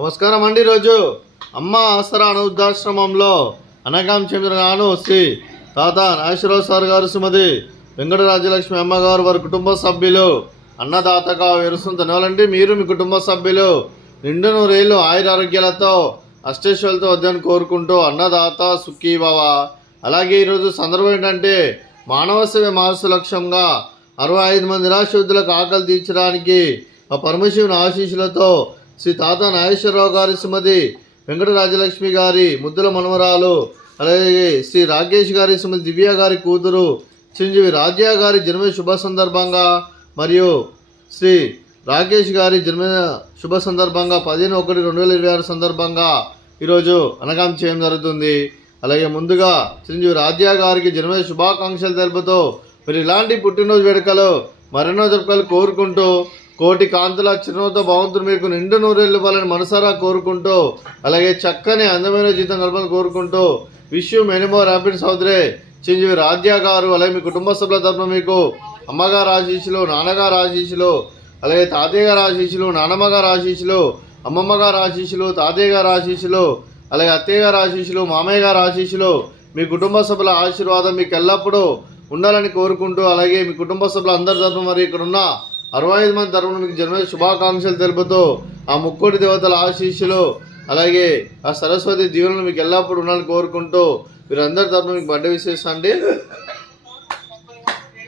నమస్కారం అండి. ఈరోజు అమ్మ ఆసరా వృద్ధాశ్రమంలో అనగాం చెందిన శ్రీ తాత నాగేశ్వరరావు సార్ గారు, శ్రీమతి వెంకట రాజ్యలక్ష్మి అమ్మగారు, వారి కుటుంబ సభ్యులు అన్నదాతగా విరుస్తుంది. ధన్యవాదాలండి. మీరు మీ కుటుంబ సభ్యులు నిండు నూరేళ్ళు ఆయురారోగ్యాలతో అష్టేశ్వరులతో వద్దని కోరుకుంటూ అన్నదాత సుఖీ భవ. అలాగే ఈరోజు సందర్భం ఏంటంటే మానవ సేవ మానసు లక్ష్యంగా 65 మంది నిరాశ్రయులకు ఆకలి తీర్చడానికి ఆ పరమశివుని ఆశీస్సులతో శ్రీ తాత నాగేశ్వరరావు గారి, శ్రీమతి వెంకట రాజ్యలక్ష్మి గారి ముద్దుల మనవరాలు, అలాగే శ్రీ రాకేష్ గారి, శ్రీమతి దివ్య గారి కూతురు చిరంజీవి రాజ్య గారి జన్మ శుభ సందర్భంగా మరియు శ్రీ రాకేష్ గారి జన్మ శుభ సందర్భంగా 15/1/2026 సందర్భంగా ఈరోజు అనగాం చేయడం జరుగుతుంది. అలాగే ముందుగా చిరంజీవి రాజ్య గారికి జన్మ శుభాకాంక్షలు తెలుపుతూ మీరు ఇలాంటి పుట్టినరోజు వేడుకలు మరెన్నో జరుపుకలు కోరుకుంటూ కోటి కాంతుల చిరునవ్వుతో భగవంతుడు మీకు నిండు నూరేళ్ళు ఇవ్వాలని మనసారా కోరుకుంటూ, అలాగే చక్కని అందమైన జీవితం కలపాలని కోరుకుంటూ wish you many more happy సోదరే చిరంజీవి రాజ్య గారు. అలాగే మీ కుటుంబ సభ్యుల తరఫున మీకు అమ్మగారు ఆశీస్సులు, నాన్నగారు ఆశీస్సులు, అలాగే తాతయ్య గారు ఆశీస్సులు, నాన్నమ్మ గారు ఆశీస్సులు, అమ్మమ్మ గారు ఆశీస్సులు, తాతయ్య గారు ఆశీస్సులు, అలాగే అత్తయ్య గారు ఆశీస్సులు, మామయ్య గారు ఆశీస్సులు, మీ కుటుంబ సభ్యుల ఆశీర్వాదం మీకు ఎల్లప్పుడూ ఉండాలని కోరుకుంటూ, అలాగే మీ కుటుంబ సభ్యులు అందరి తరఫున మరి ఇక్కడ ఉన్న 65 మంది తరఫున మీకు జన్మ శుభాకాంక్షలు తెలుపుతూ ఆ ముక్కోటి దేవతల ఆశీస్సులు, అలాగే ఆ సరస్వతి దీవెనలు మీకు ఎల్లప్పుడూ ఉండాలని కోరుకుంటూ వీరందరి తరఫున మీకు బర్త్డే విశేష అండి.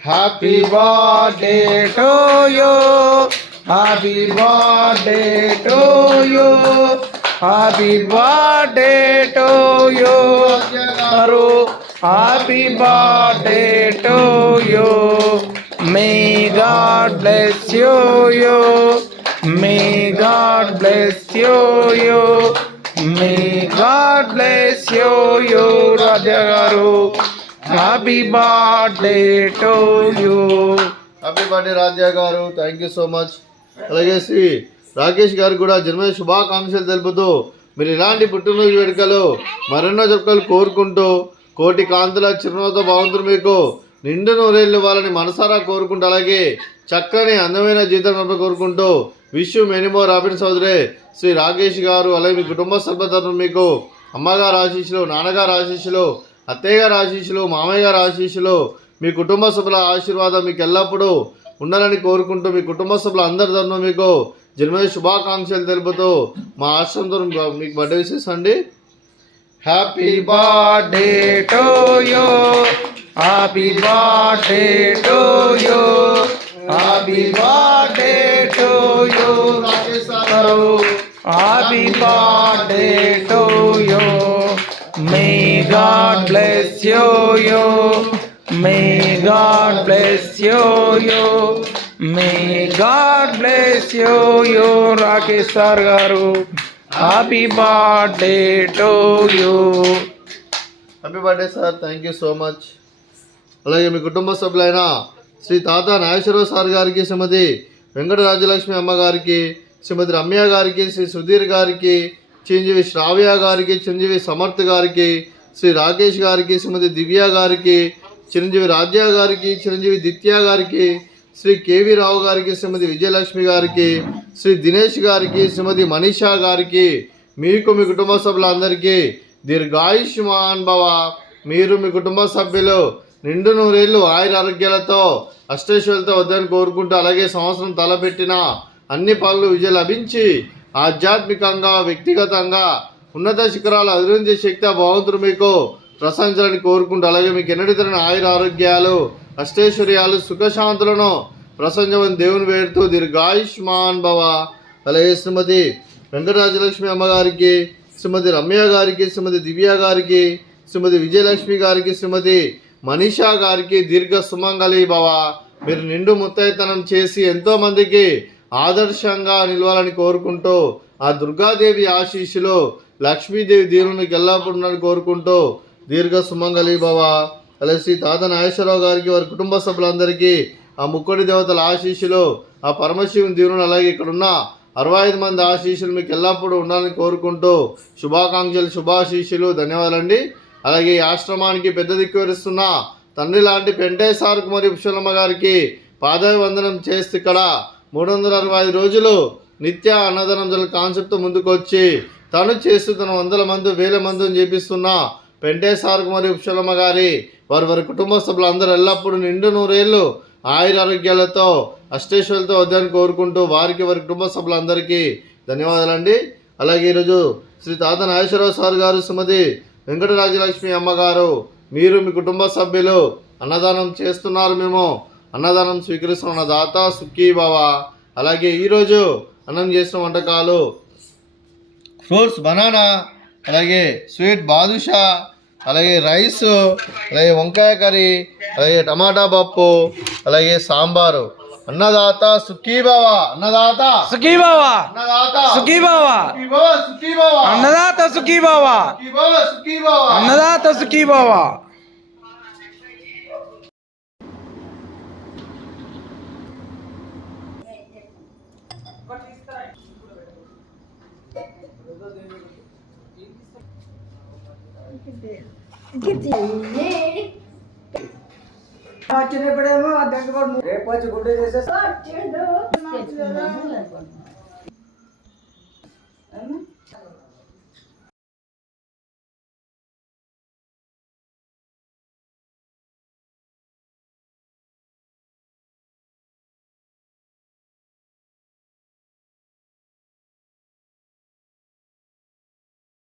Happy birthday to you, happy birthday to you, happy birthday to you, happy birthday to you. May God bless you, may God bless you, may God bless you, Raja Garu. Happy birthday to you. Happy birthday రాజ్య గారు, thank you so much. అలాగే శ్రీ రాకేష్ గారు కూడా జన్మ శుభాకాంక్షలు తెలుపుతూ మీరు ఇలాంటి పుట్టినరోజు వేడుకలు మరెన్నో జరుపుకలు కోరుకుంటూ కోటి కాంతుల చిరునవ్వుతో భగవంతుడు మీకు నిండు నూరేళ్ళు ఇవ్వాలని మనసారా కోరుకుంటూ, అలాగే చక్కని అందమైన జీవితం కోరుకుంటూ wish you many more happy సోదరే శ్రీ రాకేష్ గారు. అలాగే మీ కుటుంబ సభ్యుల తరఫున మీకు అమ్మగారు ఆశీస్సులు, నాన్నగారు ఆశీస్సులు, అత్తయ్య గారు ఆశీస్సులు, మామయ్య గారు ఆశీస్సులు, మీ కుటుంబ సభ్యుల ఆశీర్వాదం మీకు ఎల్లప్పుడూ ఉండాలని కోరుకుంటూ మీ కుటుంబ సభ్యుల అందరి తరఫున మీకు జన్మదిన శుభాకాంక్షలు తెలుపుతూ మా ఆశ్రమంతో మీకు బర్త్డే విషెస్ అండి. Happy birthday to you, happy birthday to you, happy birthday to you, happy birthday to you. May God bless you, may God bless you, may God bless you, Rakesh sir garu. Happy birthday to you. Happy birthday sir, thank you so much. అలాగే మీ కుటుంబ సభ్యులైన శ్రీ తాత Nageswararao sir గారికి, శ్రీమతి వెంకట రాజ్యలక్ష్మి అమ్మ గారికి, శ్రీమతి రమ్య గారికి, శ్రీ సుధీర్ గారికి, చిరంజీవి శ్రావ్య గారికి, చిరంజీవి సమర్థ్ గారికి, శ్రీ రాకేష్ గారికి, శ్రీమతి దివ్య గారికి, చిరంజీవి రాజ్య గారికి, చిరంజీవి దిత్య గారికి, శ్రీ కేవీ రావు గారికి, శ్రీమతి విజయలక్ష్మి గారికి, శ్రీ దినేష్ గారికి, శ్రీమతి మనీషా గారికి, మీకు మీ కుటుంబ సభ్యులందరికీ దీర్ఘాయుష్మాన్ భవ. మీరు మీ కుటుంబ సభ్యులు నిండు నూరేళ్ళు ఆయుర ఆరోగ్యాలతో అష్టైశ్వర్యాలతో వద్దని కోరుకుంటూ, అలాగే సంవత్సరం తలపెట్టిన అన్ని పనులు విజయం లభించి ఆధ్యాత్మికంగా వ్యక్తిగతంగా ఉన్నత శిఖరాలు అధిరోహించే శక్తి ఆ భగవంతుడు మీకు ప్రశంసాలని కోరుకుంటూ, అలాగే మీకు ఎన్నటి తరని ఆయుర ఆరోగ్యాలు అష్టైశ్వర్యాలు సుఖశాంతులను ప్రసంజమని దేవుని వేడుతూ దీర్ఘాయుష్మాన్ భవ. అలాగే శ్రీమతి వెంకటరాజలక్ష్మి అమ్మగారికి, శ్రీమతి రమ్య గారికి, శ్రీమతి దివ్య గారికి, శ్రీమతి విజయలక్ష్మి గారికి, శ్రీమతి మనీషా గారికి దీర్ఘ సుమంగళి భవ. మీరు నిండు ముత్తైతనం చేసి ఎంతోమందికి ఆదర్శంగా నిలవాలని కోరుకుంటూ ఆ దుర్గాదేవి ఆశీస్సులు, లక్ష్మీదేవి దీవునికి ఎల్లప్పుడూ కోరుకుంటూ దీర్ఘ సుమంగళి భవ. అలాగే శ్రీ తాత నాగేశ్వరరావు గారికి, వారి కుటుంబ సభ్యులందరికీ ఆ ముక్కోటి దేవతల ఆశీస్సులు, ఆ పరమశివుని దీవుని, అలాగే ఇక్కడున్న 65 మంది ఆశీస్సులు మీకు ఎల్లప్పుడూ ఉండాలని కోరుకుంటూ శుభాకాంక్షలు, శుభాశీస్సులు, ధన్యవాదాలండి. అలాగే ఈ ఆశ్రమానికి పెద్ద దిక్కు వరిస్తున్న తండ్రి లాంటి పెంటయ్య సార్కు మరియు పుష్పలమ్మ గారికి పాదాభివందనం చేస్తే ఇక్కడ 365 రోజులు నిత్య అన్నదానం జల కాన్సెప్ట్ ముందుకు వచ్చి తను చేస్తున్న వందల మంది వేల మందిని చేపిస్తున్న పెంటే సార్కు మరియు ఉప్షలమ్మ గారి వారి కుటుంబ సభ్యులు అందరూ ఎల్లప్పుడూ నిండు నూరేళ్ళు ఆయురారోగ్యాలతో అష్టేశ్వరులతో వద్దని కోరుకుంటూ వారి కుటుంబ సభ్యులందరికీ ధన్యవాదాలండి. అలాగే ఈరోజు శ్రీ తాత నాగేశ్వరరావు సార్ గారు, శ్రీమతి వెంకటరాజలక్ష్మి అమ్మగారు, మీరు మీ కుటుంబ సభ్యులు అన్నదానం చేస్తున్నారు. మేము అన్నదానం స్వీకరిస్తున్న దాత సుఖీ బావ. అలాగే ఈరోజు అన్నం చేసిన వంటకాలు ఫ్రూట్స్ బనానా, అలాగే స్వీట్ బాదుషా, అలాగే రైస్, అలాగే వంకాయ కర్రీ, అలాగే టమాటా పప్పు, అలాగే సాంబారు. అన్నదాత సుఖీ బావ, అన్నదాత సుఖీ బావ, అన్నదాత సుఖీ బావ, సుఖీ బావ, అన్నదాత సుఖీ బావ, సుఖీ బావ. అన్నదాత సుఖీ బావ. వచ్చినప్పుడేమో రేపు వచ్చి గుడ్డ చేసేసి